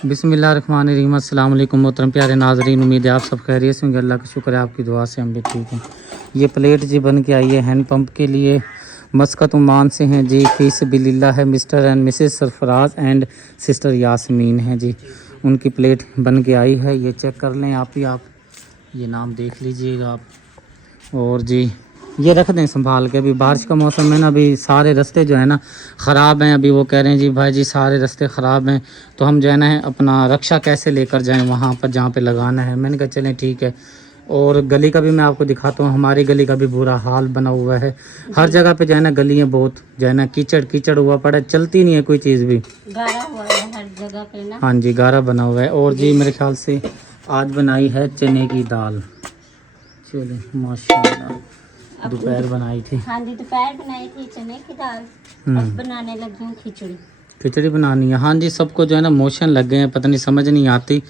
बिस्मिल्लाहिर्रहमानिर्रहीम। अस्सलाम वालेकुम मोहतरम प्यारे नाजरीन, उम्मीद है आप सब खैरियत से होंगे। अल्लाह का शुक्र है, आपकी दुआ से हम भी ठीक हैं। ये प्लेट जी बन के आई है हैंड पंप के लिए, मस्कत ओमान से हैं जी। फीस बिल्ला है, Mr and Mrs Sarfaraz and sister Yasmin हैं जी। उनकी प्लेट बन के आई है, ये चेक कर लें आप ही, आप ये नाम देख लीजिएगा आप। और जी ये रख दें संभाल के, अभी बारिश का मौसम है ना, अभी सारे रास्ते जो है ना ख़राब हैं। अभी वो कह रहे हैं जी भाई जी सारे रास्ते ख़राब हैं, तो हम जो है ना अपना रक्षा कैसे लेकर जाएं वहाँ पर जहाँ पे लगाना है। मैंने कहा चलें ठीक है। और गली का भी मैं आपको दिखाता हूँ, हमारी गली का भी बुरा हाल बना हुआ है। हर जगह पे जो है ना गलियाँ बहुत जो है ना कीचड़ कीचड़ हुआ पड़ा है, चलती नहीं है कोई चीज़ भी, गारा हुआ है हर जगह पे ना। हाँ जी गारा बना हुआ है। और जी मेरे ख्याल से आज बनाई है चने की दाल, चलो माशाल्लाह। दोपहर बनाई थी, हाँ जी दोपहर बनाई थी चने की दाल, अब बनाने लगी हूँ खिचड़ी। खिचड़ी बनानी है, हाँ जी। सबको जो है ना मोशन लग गए हैं, पता नहीं समझ नहीं आती।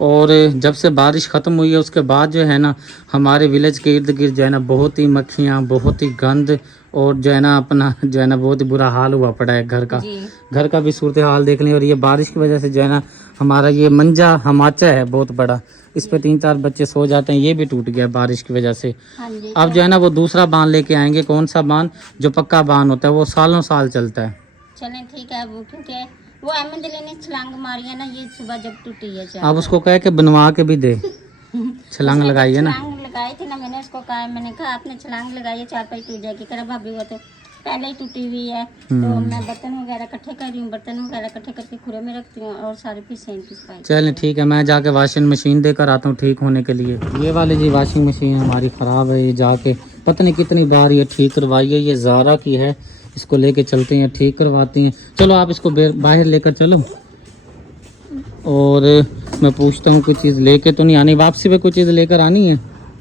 और जब से बारिश ख़त्म हुई है उसके बाद जो है ना हमारे विलेज के इर्द गिर्द जो है ना बहुत ही मक्खियाँ, बहुत ही गंद, और जो है ना अपना जो है ना बहुत ही बुरा हाल हुआ पड़ा है घर का भी सूरत हाल देख लें। और ये बारिश की वजह से जो है ना हमारा ये मंजा हमाचा है बहुत बड़ा, इस पे 3-4 बच्चे सो जाते हैं, ये भी टूट गया बारिश की वजह से। अब जो है ना वो दूसरा बांध लेके आएंगे, कौन सा बांध, जो पक्का बांध होता है वो सालों साल चलता है। चलें ठीक है, वो क्योंकि वो अहमद अली ने छलांग मारी है ना, ये सुबह जब टूटी है आप उसको कह के बनवा के भी दे, छलांग लगाई है ना। छलांग लगाई थी ना, मैंने उसको कहा, मैंने कहा आपने छलांग लगाई है 4 टूट जाएगी। कह रहा भाभी वो तो पहले ही टूटी हुई है, तो मैं बर्तन वगैरह इकट्ठे कर रही हूँ, बर्तन वगैरह इकट्ठे करके खुले में रखती हूँ और सारे पीस पाई। चलें ठीक है, मैं जाके वॉशिंग मशीन देकर आता हूँ ठीक होने के लिए। ये वाली जी वॉशिंग मशीन हमारी ख़राब है, ये जाके पता नहीं कितनी बार ये ठीक करवाई है। ये ज़ारा की है, इसको लेके चलते हैं, ठीक करवाती हैं। चलो आप इसको बाहर लेकर चलो, और मैं पूछता हूँ कुछ चीज़ लेके तो नहीं आनी, वापसी पे कुछ चीज़ लेकर आनी है।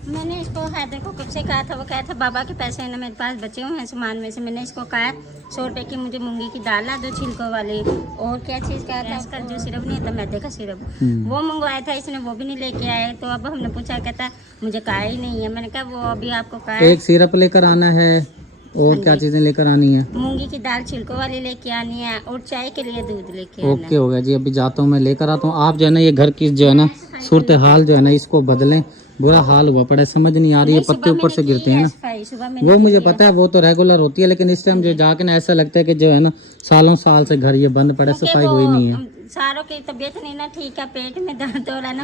मैंने इसको हैदर को कब से कहा था, वो कहा था बाबा के पैसे है ना मेरे पास बचे हुए हैं सामान में से। मैंने इसको कहा 100 रुपये की मुझे मूंगी की दाल ला दो छिलकों वाली, और क्या चीज़ कहा था इसका जो सिरप नहीं था मैदे का सिरप, वो मंगवाया था इसने, वो भी नहीं लेके आए। तो अब हमने पूछा, कहता मुझे कहा ही नहीं है। मैंने कहा वो अभी आपको कहा एक सिरप लेकर आना है, और क्या चीज़ें लेकर आनी है, मूंगी की दाल छिलकों वाली लेके आनी है, और चाय के लिए दूध लेके आना। ओके हो गया जी, अभी जाता हूँ मैं लेकर आता हूँ। आप जो है ना ये घर की जो है ना सूरत हाल जो है ना इसको बदलें, बुरा हाल हुआ पड़ा है, समझ नहीं आ रही है, पत्ते ऊपर से गिरते हैं ना। वो मुझे पता है, वो तो रेगुलर होती है, लेकिन इस टाइम जो जाके ना ऐसा लगता है कि जो है ना सालों साल से घर ये बंद पड़ा, सफाई हुई नहीं है। सारों की तबीयत नहीं ना ठीक है, पेट में दर्द हो रहा है ना,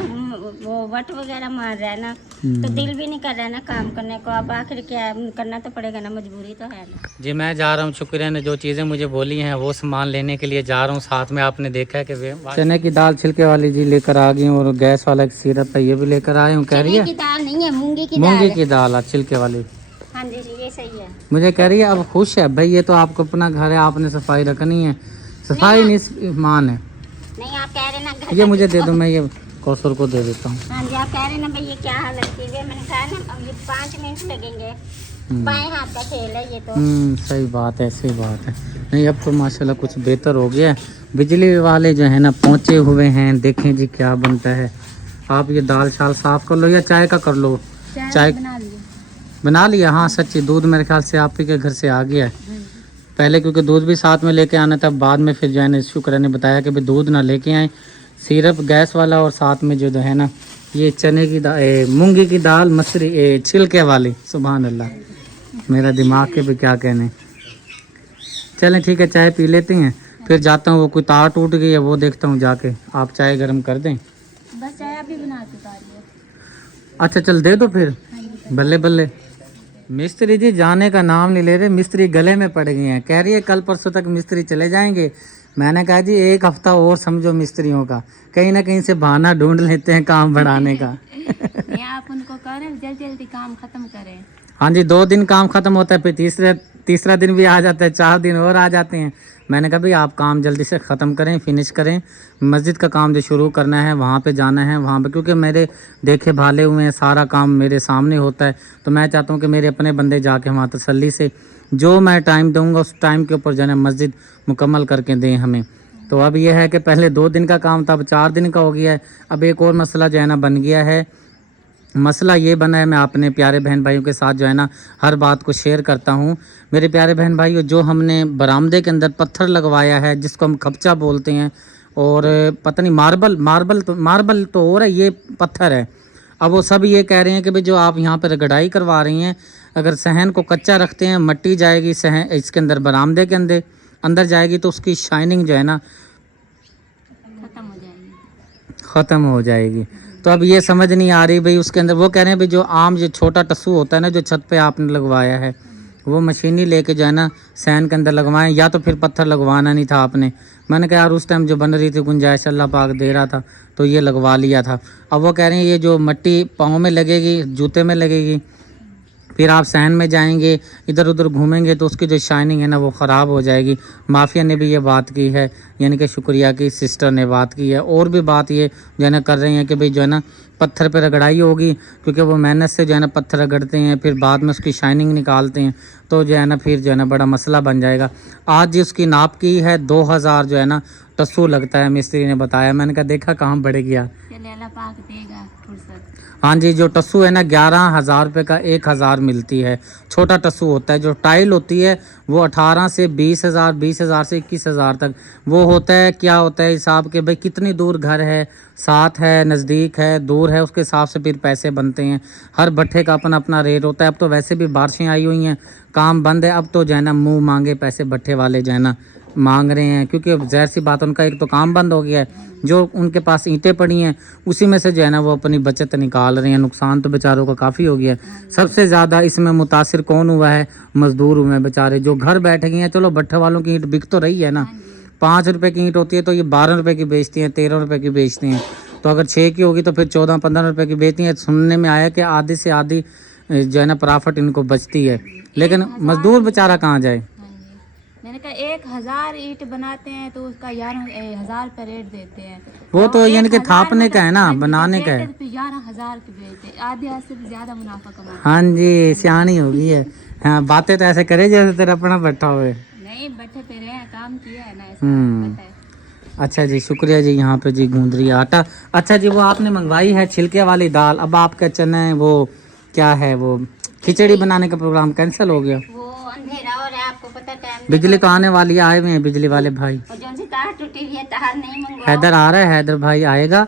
वो वट वगैरह मार रहा है ना, तो दिल भी नहीं कर रहा है ना काम करने को। अब आखिर क्या करना तो पड़ेगा ना, मजबूरी तो है ना जी। मैं जा रहा हूँ, शुक्रिया ने जो चीज़ें मुझे बोली हैं वो सामान लेने के लिए जा रहा हूँ। साथ में आपने देखा है कि वे चने की दाल छिलके वाली जी लेकर आ गई हूँ, और गैस वाला एक सिरप है ये भी लेकर आए हूँ। कह रही है दाल नहीं है, मूंगी की दाल छिलके वाली। हाँ जी ये सही है। मुझे कह रही है अब खुश है भाई, ये तो आपको अपना घर है, आपने सफाई रखनी है, सफाई नहीं मान है। नहीं आप कह रहे ना ये मुझे दे दो, मैं ये कौसर को दे देता हूँ। हाँ जी आप कह रहे ना भाई ये क्या हालत की है, मैंने कहा ना अब ये 5 मिनट लगेंगे, बाएं हाथ का खेल है ये तो। सही बात है, सही बात है। नहीं अब तो माशाल्लाह कुछ बेहतर हो गया है। बिजली वाले जो है ना पहुँचे हुए हैं, देखें जी क्या बनता है। आप ये दाल शाल साफ कर लो या चाय का कर लो। चाय बना लिया, हाँ सच्ची दूध मेरे ख्याल से आप ही के घर से आ गया है पहले, क्योंकि दूध भी साथ में लेके आना था। बाद में फिर जो है ना शुक्र ने बताया कि भाई दूध ना लेके आए, सिरप गैस वाला, और साथ में जो है ना ये चने की दाल, मूंगी की दाल, मसरी छिलके वाली। सुभान अल्लाह, मेरा दिमाग के भी क्या कहने। चलें ठीक है, चाय पी लेते हैं, फिर जाता हूँ। वो कोई तार टूट गई है वो देखता हूँ जाके। आप चाय गर्म कर दें, बस चाय अभी बना के अच्छा चल दे दो फिर। बल्ले बल्ले, मिस्त्री जी जाने का नाम नहीं ले रहे, मिस्त्री गले में पड़ गए हैं। कह रही है कल परसों तक मिस्त्री चले जाएंगे। मैंने कहा जी 1 हफ्ता और समझो मिस्त्रियों का, कहीं ना कहीं से बहाना ढूंढ लेते हैं काम बढ़ाने का। आप उनको करें जल्दी जल्दी काम खत्म करें। हाँ जी 2 दिन काम खत्म होता है, फिर तीसरा दिन भी आ जाता है, 4 दिन और आ जाते हैं। मैंने कहा भाई आप काम जल्दी से ख़त्म करें, फिनिश करें। मस्जिद का काम जो शुरू करना है वहाँ पे जाना है, वहाँ पे क्योंकि मेरे देखे भाले हुए हैं, सारा काम मेरे सामने होता है, तो मैं चाहता हूँ कि मेरे अपने बंदे जाके वहाँ तसल्ली से जो मैं टाइम दूँगा उस टाइम के ऊपर जाना मस्जिद मुकम्मल करके दें हमें। तो अब यह है कि पहले 2 दिन का काम था, अब 4 दिन का हो गया है। अब एक और मसला जो है ना बन गया है, मसला ये बना है, मैं अपने प्यारे बहन भाइयों के साथ जो है ना हर बात को शेयर करता हूँ। मेरे प्यारे बहन भाइयों, जो हमने बरामदे के अंदर पत्थर लगवाया है जिसको हम खपचा बोलते हैं, और पता नहीं मार्बल तो और है, ये पत्थर है। अब वो सब ये कह रहे हैं कि भाई जो आप यहाँ पर गड़ाई करवा रही हैं, अगर सहन को कच्चा रखते हैं, मट्टी जाएगी सहन इसके अंदर, बरामदे के अंदर जाएगी तो उसकी शाइनिंग जो है ना ख़त्म हो जाएगी। तो अब ये समझ नहीं आ रही भाई उसके अंदर, वो कह रहे हैं भाई जो आम जो छोटा टस्सू होता है ना जो छत पे आपने लगवाया है, वो मशीनी लेके जो है ना सहन के अंदर लगवाएं, या तो फिर पत्थर लगवाना नहीं था आपने। मैंने कहा यार उस टाइम जो बन रही थी गुंजाइश अल्लाह पाक दे रहा था तो ये लगवा लिया था। अब वो कह रहे हैं ये जो मट्टी पाँव में लगेगी, जूते में लगेगी, फिर आप सहन में जाएंगे, इधर उधर घूमेंगे तो उसकी जो शाइनिंग है ना वो ख़राब हो जाएगी। माफिया ने भी ये बात की है, यानी कि शुक्रिया की सिस्टर ने बात की है। और भी बात ये जो है ना कर रही हैं कि भाई जो है ना पत्थर पर रगड़ाई होगी, क्योंकि वो मेहनत से जो है ना पत्थर रगड़ते हैं, फिर बाद में उसकी शाइनिंग निकालते हैं, तो जो है ना फिर जो है ना बड़ा मसला बन जाएगा। आज जी उसकी नाप की है 2000 जो है ना टस्सू लगता है, मिस्त्री ने बताया। मैंने कहा देखा कहाँ बढ़ गया। हाँ जी, जो टस्सू है ना 11,000 रुपये का 1000 मिलती है। छोटा टस्सू होता है, जो टाइल होती है वो 18 से 20,000, 20,000 से 21,000 तक वो होता है। क्या होता है हिसाब के भाई कितनी दूर घर है, साथ है, नज़दीक है, दूर है, उसके हिसाब से फिर पैसे बनते हैं। हर भट्ठे का अपना अपना रेट होता है। अब तो वैसे भी बारिशें आई हुई हैं, काम बंद है, अब तो जो है ना मुँह मांगे पैसे भट्ठे वाले जो है ना मांग रहे हैं, क्योंकि ज़ाहिर सी बात उनका एक तो काम बंद हो गया है, जो उनके पास ईंटें पड़ी हैं उसी में से जो है ना वो अपनी बचत निकाल रहे हैं। नुकसान तो बेचारों का काफ़ी हो गया है। सबसे ज़्यादा इसमें मुतासिर कौन हुआ है? मज़दूर हुए हैं बेचारे, जो घर बैठ गए हैं। चलो भट्ठे वालों की ईंट बिक तो रही है ना, 5 रुपये की ईंट होती है तो ये 12 रुपये की बेचती हैं, 13 रुपये की बेचती हैं। तो अगर 6 की होगी तो फिर 14-15 रुपये की बेचती हैं। सुनने में आया कि आधी से आधी जो है ना प्रॉफिट इनको बचती है, लेकिन मज़दूर बेचारा कहाँ जाए। मैंने कहा 1000 ईंट बनाते हैं तो उसका 11,000 रुपये रेट देते हैं। वो तो यानी कि थापने का है ना, बनाने का है। 11,000 के बेचते, आधे से भी ज्यादा मुनाफा कमाते। हाँ जी, सियानी हो गई है। हाँ, बातें तो ऐसे करे जैसे तेरा अपना बैठा हुए। नहीं बैठे पे रहे, काम किया है ना, ऐसा पता है। अच्छा जी, शुक्रिया जी। यहाँ पे जी गूंदरी आटा। अच्छा जी, वो आपने मंगवाई है छिलके वाली दाल, अब आपका चना वो क्या है, वो खिचड़ी बनाने का प्रोग्राम कैंसिल हो गया। अंधेरा हो रहा है, आपको पता टाइम बिजली तो आने वाली है, आए हुए हैं बिजली वाले भाई। और जो सी तार टूटी हुई है, तार नहीं मंगवाओ। हैदर आ रहा है, हैदर भाई आएगा।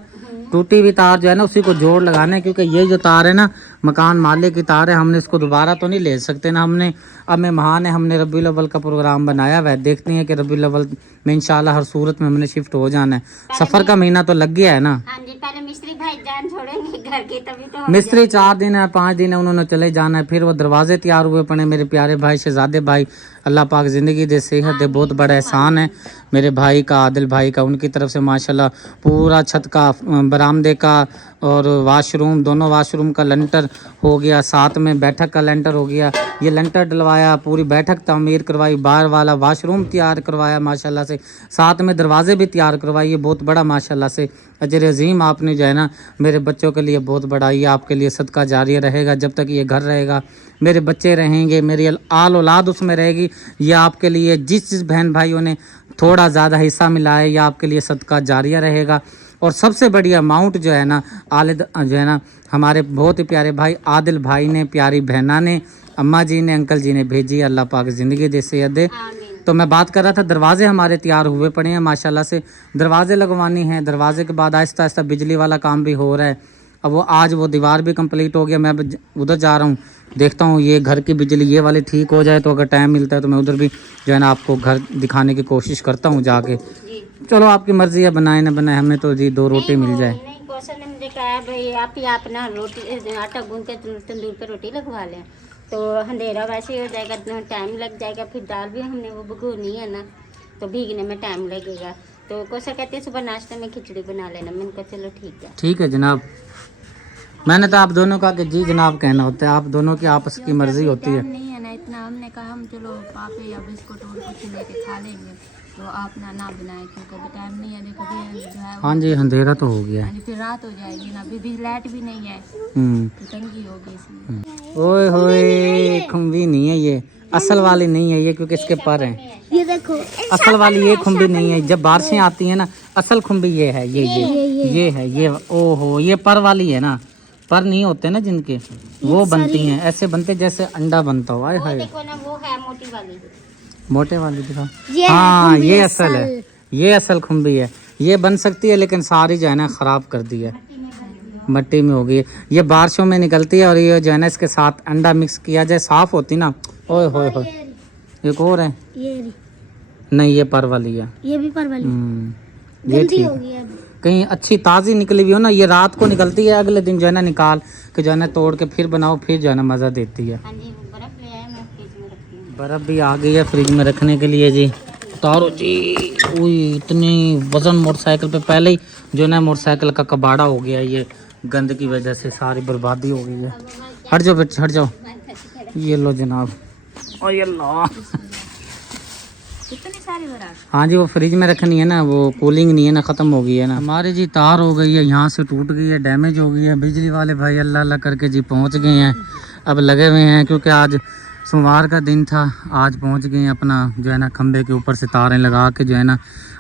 टूटी हुई तार जो है ना उसी को जोड़ लगाना है, क्योंकि ये जो तार है ना मकान मालिक की तार है, हमने इसको दोबारा तो नहीं ले सकते ना। हमने अब मेहमान है, हमने रबीउल अव्वल का प्रोग्राम बनाया हुआ है, देखते हैं कि रबीउल अव्वल में इंशाल्लाह हर सूरत में हमने शिफ्ट हो जाना है। सफ़र का महीना तो लग गया है ना। हाँ जी, पहले मिस्त्री भाई जान छोड़ेंगे घर के, तभी तो मिस्त्री 4 दिन है, 5 दिन है, उन्होंने चले जाना है। फिर वो दरवाजे तैयार हुए पड़े। मेरे प्यारे भाई शहजादे भाई, अल्लाह पाक ज़िंदगी दे, सेहत दे, बहुत बड़ा एहसान है मेरे भाई का, आदिल भाई का। उनकी तरफ से माशाल्लाह पूरा छत का, बरामदे का और वाशरूम, दोनों वाशरूम का लेंटर हो गया, साथ में बैठक का लेंटर हो गया। ये लेंटर डलवाया, पूरी बैठक तामीर करवाई, बाहर वाला वाशरूम तैयार करवाया माशाल्लाह से, साथ में दरवाजे भी तैयार करवाए। ये बहुत बड़ा माशाल्लाह से अजर अजीम आपने जो है ना मेरे बच्चों के लिए बहुत बड़ा, ये आपके लिए सदका जारिया रहेगा। जब तक ये घर रहेगा, मेरे बच्चे रहेंगे, मेरी आल औलाद उसमें रहेगी, ये आपके लिए जिस बहन भाइयों ने थोड़ा ज़्यादा हिस्सा मिला है, यह आपके लिए सदका जारिया रहेगा। और सबसे बड़ी अमाउंट जो है ना आलिद जो है ना हमारे बहुत ही प्यारे भाई आदिल भाई ने, प्यारी बहना ने, अम्मा जी ने, अंकल जी ने भेजी। अल्लाह पाक ज़िंदगी दे, सेहत दे। तो मैं बात कर रहा था, दरवाजे हमारे तैयार हुए पड़े हैं माशाल्लाह से, दरवाजे लगवानी हैं। दरवाजे के बाद आहिस्ता आहिस्ता बिजली वाला काम भी हो रहा है। अब वो आज वो दीवार भी कंप्लीट हो गया, मैं उधर जा रहा हूँ, देखता हूँ ये घर की बिजली ये वाली ठीक हो जाए तो अगर टाइम मिलता है तो मैं उधर भी जो है ना आपको घर दिखाने की कोशिश करता हूँ जाके। चलो आपकी मर्ज़ी है, बनाए ना बनाए, हमें तो जी 2 रोटी मिल जाए। नहीं, कौशल ने मुझे कहा भाई आप ही अपना रोटी आटा गूंद के तंदूर पे रोटी लगवा लें, तो अंधेरा वैसे ही हो जाएगा, टाइम लग जाएगा। फिर दाल भी हमने वो भगोनी है ना, तो भीगने में टाइम लगेगा। तो कौशल कहते हैं सुबह नाश्ते में खिचड़ी बना लेना। मैंने कहा चलो ठीक है जनाब। मैंने तो आप दोनों का कि जी जनाब कहना होता है, आप दोनों की आपस की मर्जी होती है। नहीं है ना इतना, हमने कहा हम चलो पापे या बिस्कुट और कुछ लेके खा लेंगे, तो आप ना बनाए क्योंकि अभी टाइम नहीं है। देखो भी जो है हाँ जी, अंधेरा तो हो गया है, फिर रात हो जाएगी ना, अभी भी लाइट भी नहीं है, तो तंगी होगी इसलिए। ओए होए, खुम्बी नहीं है ये, असल वाली नहीं है ये, क्योंकि इसके पर हैं। ये देखो असल वाली ये खुम्बी नहीं है, जब बारिशें आती हैं ना असल खुम्बी ये है, ये है ये। ओहो, ये पर वाली है ना, पर नहीं होते ना जिनके, वो बनती हैं ऐसे बनते जैसे अंडा बनता हो। हाय देखो ना, वो है मोटी वाली, मोटे वाली दिखा। हाँ, ये असल है, ये असल खुम्बी है। ये बन सकती है लेकिन सारी जो है ना ख़राब कर दी है, मट्टी में हो गई है। ये बारिशों में निकलती है और ये जो है ना इसके साथ अंडा मिक्स किया जाए साफ़ होती ना। ओए होए होए, एक और है, ये नहीं ये पर वाली है, ये भी परवल ये ठीक है। कहीं अच्छी ताज़ी निकली हुई हो ना, ये रात को निकलती है, अगले दिन जो है ना निकाल के जो है ना तोड़ के फिर बनाओ, फिर जो है ना मज़ा देती है। हाँ जी, बर्फ़ ले आए, मैं फ्रिज में रखती हूँ। बर्फ़ भी आ गई है फ्रिज में रखने के लिए जी। तारो जी, उई इतनी वज़न मोटरसाइकिल पे, पहले ही जो है ना मोटरसाइकिल का कबाड़ा हो गया, ये गंद की वजह से सारी बर्बादी हो गई है। हट जाओ बच्चे हट जाओ। ये लो जनाब, ओ ये लो। कितनी सारी बरात। हाँ जी, वो फ्रिज में रखनी है ना, वो कूलिंग नहीं है ना, ख़त्म हो गई है ना। हमारी जी तार हो गई है, यहाँ से टूट गई है, डैमेज हो गई है। बिजली वाले भाई अल्लाह अल्लाह करके जी पहुँच गए हैं, अब लगे हुए हैं क्योंकि आज सोमवार का दिन था। आज पहुँच गए हैं, अपना जो है ना खंबे के ऊपर से तारें लगा के जो है ना,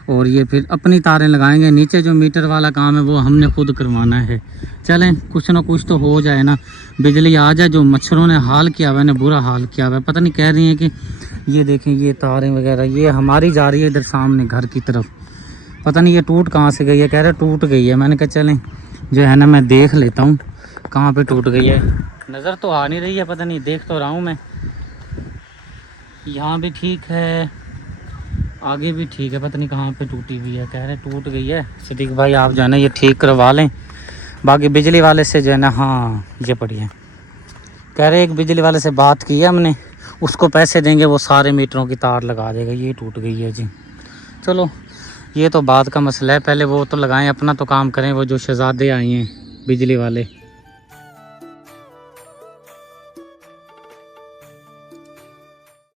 और ये फिर अपनी तारें लगाएंगे। नीचे जो मीटर वाला काम है वो हमने खुद करवाना है। चलें कुछ ना कुछ तो हो जाए ना, बिजली आ जाए। जो मच्छरों ने हाल किया हुआ है ना, बुरा हाल किया हुआ है। पता नहीं, कह रही हैं कि ये देखें ये तारें वगैरह ये हमारी जा रही है इधर सामने घर की तरफ, पता नहीं ये टूट कहाँ से गई है। कह रहे टूट गई है, मैंने कहा चलें जो है ना मैं देख लेता हूँ कहाँ पे टूट गई है। नज़र तो आ नहीं रही है, पता नहीं, देख तो रहा हूँ मैं। यहाँ भी ठीक है, आगे भी ठीक है, पता नहीं कहाँ पे टूटी हुई है। कह रहे टूट गई है। सिद्दीक भाई आप जो है ना ये ठीक करवा लें। बाकी बिजली वाले से जो है ना, हाँ ये बढ़िया, कह रहे एक बिजली वाले से बात की है हमने, उसको पैसे देंगे वो सारे मीटरों की तार लगा देगा। ये टूट गई है जी। चलो ये तो बात का मसला है, पहले वो तो लगाएं, अपना तो काम करें। वो जो शहजादे आए हैं बिजली वाले,